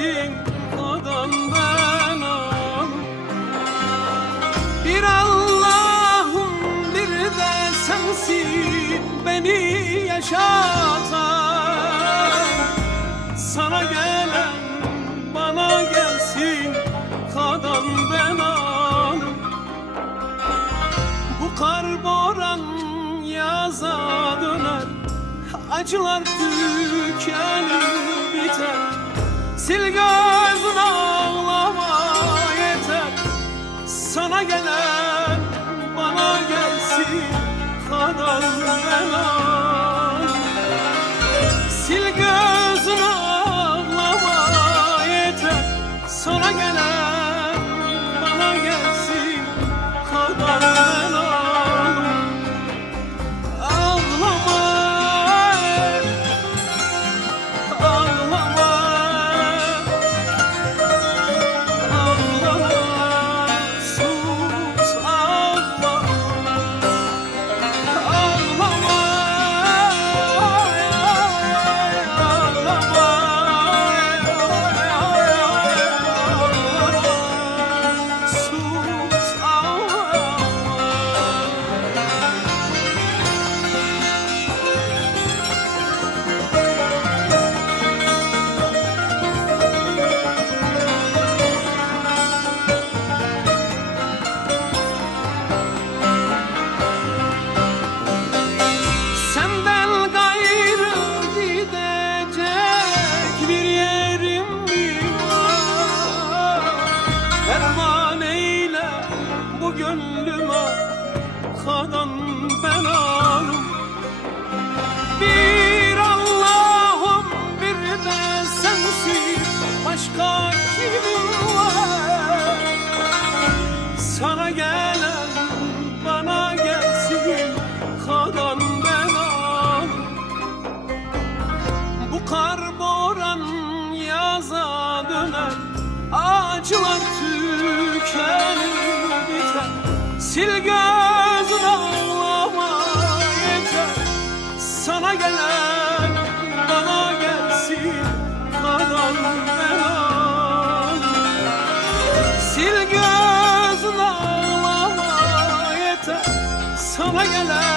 gelsin kadan ben ağım. Bir Allah'ım bir de sensin beni yaşatan. Sana gelen bana gelsin kadan ben ağım. Bu kar boran yaza döner, acılar tükenir biter. Sil gözün ağlama yeter. Sana gelen bana gelsin kadan ben ağım. Sil gözün ağlama yeter. Sana gelen bana gelsin kadan ben ağım. Gönlüme kadan ben ağım. Bir Allah'ım bir de sensin, başka kimim var? Sana gelen bana gelsin kadan ben ağım. Bu kar boran yaza döner, acılar tükenir biter. Sil gözün ağlama yeter. Sana gelen bana gelsin kadan ben ağım. Sil gözün ağlama yeter. Sana gelen